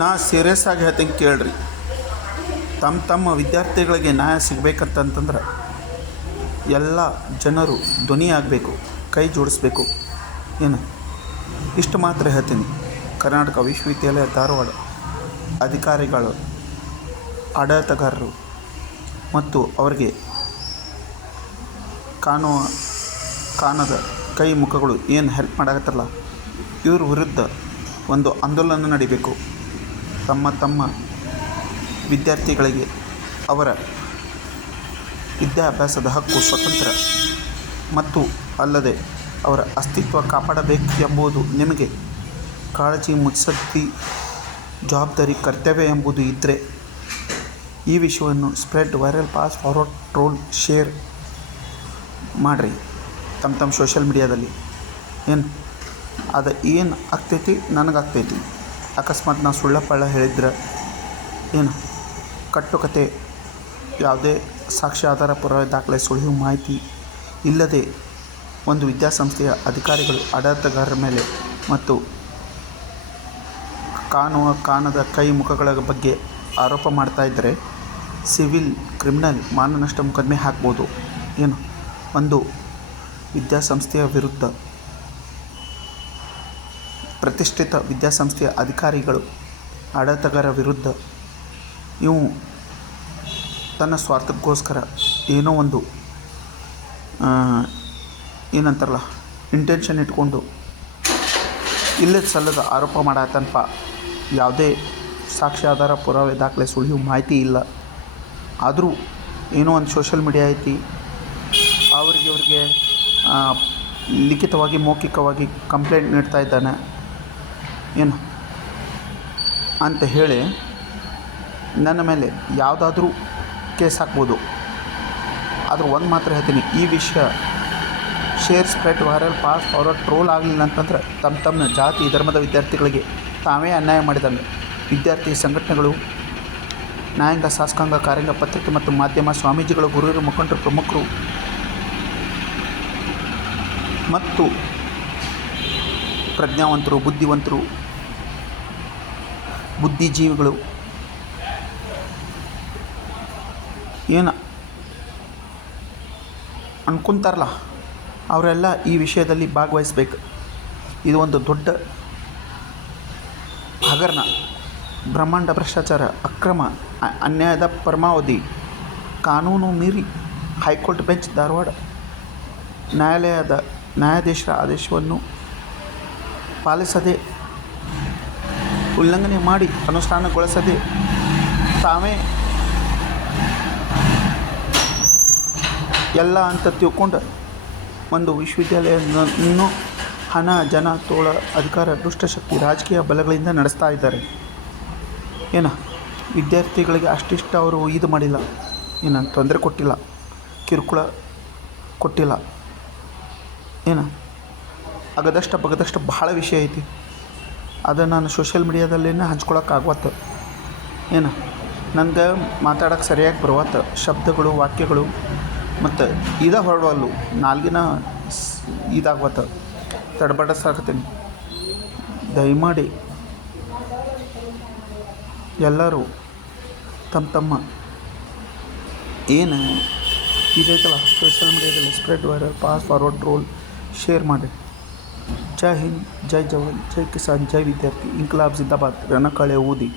ನಾ ಸೀರಿಯಸ್ ಆಗಿ ಹೇಳ್ತೀನಿ ಕೇಳ್ರಿ. ತಮ್ಮ ವಿದ್ಯಾರ್ಥಿಗಳಿಗೆ ನ್ಯಾಯ ಸಿಗಬೇಕಂತಂದ್ರೆ ಎಲ್ಲ ಜನರು ಧ್ವನಿ ಆಗಬೇಕು, ಕೈ ಜೋಡಿಸ್ಬೇಕು. ಏನು ಇಷ್ಟು ಮಾತ್ರ ಹೇಳ್ತೀನಿ. ಕರ್ನಾಟಕ ವಿಶ್ವವಿದ್ಯಾಲಯ ಧಾರವಾಡ ಅಧಿಕಾರಿಗಳು, ಆಡಳಿತಗಾರರು ಮತ್ತು ಅವರಿಗೆ ಕಾಣದ ಕೈ ಮುಖಗಳು ಏನು ಹೆಲ್ಪ್ ಮಾಡಾಕತ್ತಾರಲ್ಲ, ಇವ್ರ ವಿರುದ್ಧ ಒಂದು ಆಂದೋಲನ ನಡಿಬೇಕು. ತಮ್ಮ ವಿದ್ಯಾರ್ಥಿಗಳಿಗೆ ಅವರ ವಿದ್ಯಾಭ್ಯಾಸದ ಹಕ್ಕು, ಸ್ವತಂತ್ರ ಮತ್ತು ಅಲ್ಲದೆ ಅವರ ಅಸ್ತಿತ್ವ ಕಾಪಾಡಬೇಕು ಎಂಬುದು ನಿಮಗೆ ಕಾಳಜಿ, ಮುತ್ಸದ್ದಿ, ಜವಾಬ್ದಾರಿ, ಕರ್ತವ್ಯ ಎಂಬುದು ಇದ್ದರೆ ಈ ವಿಷಯವನ್ನು spread, viral, pass, forward, troll, share ಮಾಡಿರಿ ತಮ್ಮ ಸೋಷಿಯಲ್ ಮೀಡಿಯಾದಲ್ಲಿ. ಏನು ಆಗ್ತೈತಿ ನನಗಾಗ್ತೈತಿ. ಅಕಸ್ಮಾತ್ ನಾನು ಸುಳ್ಳ ಹೇಳಿದ್ರೆ ಕಟ್ಟುಕತೆ, ಯಾವುದೇ ಸಾಕ್ಷಿ, ಆಧಾರ, ಪುರಾವೆ, ದಾಖಲೆ, ಸುಳಿವು ಮಾಹಿತಿ ಇಲ್ಲದೆ ಒಂದು ವಿದ್ಯಾಸಂಸ್ಥೆಯ ಅಧಿಕಾರಿಗಳು ಆಡಳಿತಗಾರರ ಮೇಲೆ ಮತ್ತು ಕಾಣದ ಕೈ ಮುಖಗಳ ಬಗ್ಗೆ ಆರೋಪ ಮಾಡ್ತಾಯಿದ್ದರೆ ಸಿವಿಲ್, ಕ್ರಿಮಿನಲ್, ಮಾನನಷ್ಟ ಮೊಕದ್ದಮೆ ಹಾಕ್ಬೋದು. ಒಂದು ವಿದ್ಯಾಸಂಸ್ಥೆಯ ವಿರುದ್ಧ, ಪ್ರತಿಷ್ಠಿತ ವಿದ್ಯಾಸಂಸ್ಥೆಯ ಅಧಿಕಾರಿಗಳು, ಆಡಳಿತಗಾರರ ವಿರುದ್ಧ ಇವು ತನ್ನ ಸ್ವಾರ್ಥಕ್ಕೋಸ್ಕರ ಏನೋ ಒಂದು ಏನಂತಾರಲ್ಲ ಇಂಟೆನ್ಷನ್ ಇಟ್ಕೊಂಡು ಇಲ್ಲದ ಸಲ್ಲದ ಆರೋಪ ಮಾಡತ್ತನಪ್ಪ. ಯಾವುದೇ ಸಾಕ್ಷಿ, ಆಧಾರ, ಪುರಾವೆ, ದಾಖಲೆ, ಸುಳಿವು ಮಾಹಿತಿ ಇಲ್ಲ. ಆದರೂ ಏನೋ ಒಂದು ಸೋಷಿಯಲ್ ಮೀಡಿಯಾ ಐತಿ, ಅವ್ರಿಗೆ ಲಿಖಿತವಾಗಿ, ಮೌಖಿಕವಾಗಿ ಕಂಪ್ಲೇಂಟ್ ನೀಡ್ತಾ ಇದ್ದಾನೆ ಅಂತ ಹೇಳಿ ನನ್ನ ಮೇಲೆ ಯಾವುದಾದ್ರೂ ಕೇಸ್ ಹಾಕ್ಬೋದು. ಆದರೂ ಒಂದು ಮಾತ್ರ ಹೇಳ್ತೀನಿ, ಈ ವಿಷಯ share, spread, viral, pass, forward, troll ಆಗಲಿಲ್ಲ ಅಂತಂದ್ರೆ ತಮ್ಮ ಜಾತಿ, ಧರ್ಮದ ವಿದ್ಯಾರ್ಥಿಗಳಿಗೆ ತಾವೇ ಅನ್ಯಾಯ ಮಾಡಿದಂಗೆ. ವಿದ್ಯಾರ್ಥಿ ಸಂಘಟನೆಗಳು, ನ್ಯಾಯಾಂಗ, ಶಾಸಕಾಂಗ, ಕಾರ್ಯಾಂಗ, ಪತ್ರಿಕೆ ಮತ್ತು ಮಾಧ್ಯಮ, ಸ್ವಾಮೀಜಿಗಳು, ಗುರುಗಳು, ಮುಖಂಡರು, ಪ್ರಮುಖರು ಮತ್ತು ಪ್ರಜ್ಞಾವಂತರು, ಬುದ್ಧಿಜೀವಿಗಳು ಏನು ಅನ್ಕೊತಾರಲ್ಲ, ಅವರೆಲ್ಲ ಈ ವಿಷಯದಲ್ಲಿ ಭಾಗವಹಿಸ್ಬೇಕು. ಇದು ಒಂದು ದೊಡ್ಡ ಹಗರಣ, ಬ್ರಹ್ಮಾಂಡ ಭ್ರಷ್ಟಾಚಾರ, ಅಕ್ರಮ, ಅನ್ಯಾಯದ ಪರಮಾವಧಿ. ಕಾನೂನು ಮೀರಿ ಹೈಕೋರ್ಟ್ ಬೆಂಚ್, ಧಾರವಾಡ ನ್ಯಾಯಾಲಯದ ನ್ಯಾಯಾಧೀಶರ ಆದೇಶವನ್ನು ಪಾಲಿಸದೆ, ಉಲ್ಲಂಘನೆ ಮಾಡಿ, ಅನುಷ್ಠಾನಗೊಳಿಸದೆ ತಾವೇ ಎಲ್ಲ ಅಂತ ತಿಳ್ಕೊಂಡು ಒಂದು ವಿಶ್ವವಿದ್ಯಾಲಯವನ್ನು ಹಣ, ಜನ, ತೋಳ, ಅಧಿಕಾರ, ದುಷ್ಟಶಕ್ತಿ, ರಾಜಕೀಯ ಬಲಗಳಿಂದ ನಡೆಸ್ತಾ ಇದ್ದಾರೆ. ವಿದ್ಯಾರ್ಥಿಗಳಿಗೆ ಅಷ್ಟಿಷ್ಟ ಅವರು ಇದು ಮಾಡಿಲ್ಲ, ತೊಂದರೆ ಕೊಟ್ಟಿಲ್ಲ, ಕಿರುಕುಳ ಕೊಟ್ಟಿಲ್ಲ. ಬಗದಷ್ಟು ಬಹಳ ವಿಷಯ ಐತಿ. ಅದನ್ನು ನಾನು ಸೋಷಿಯಲ್ ಮೀಡಿಯಾದಲ್ಲೇ ಹಂಚ್ಕೊಳಕ್ಕಾಗವತ್ತು. ನಂಗೆ ಮಾತಾಡೋಕ್ಕೆ ಸರಿಯಾಗಿ ಬರುವತ್ತು. ಶಬ್ದಗಳು, ವಾಕ್ಯಗಳು ಮತ್ತು ಹೊರಡವಲ್ಲು, ನಾಲ್ಗಿನ ಇದಾಗವತ್ತು, ತಡಬಡಿಸಾಕತ್ತೀನಿ. ದಯಮಾಡಿ ಎಲ್ಲರೂ ತಮ್ಮ ಏನು ಇದೈತಲ್ಲ ಸೋಷಿಯಲ್ ಮೀಡಿಯಾದಲ್ಲಿ spread, viral, pass, forward, troll, share ಮಾಡಿ. ಜೈ ಹಿಂದ್, ಜೈ ಜವಾನ್, ಜೈ ಕಿಸಾನ್, ಜೈ ವಿದ್ಯಾರ್ಥಿ, ಇನ್ಕಲಾಬ್ ಜಿಂದಾಬಾದ್, ರಣಕಾಳೆ ಊದಿ.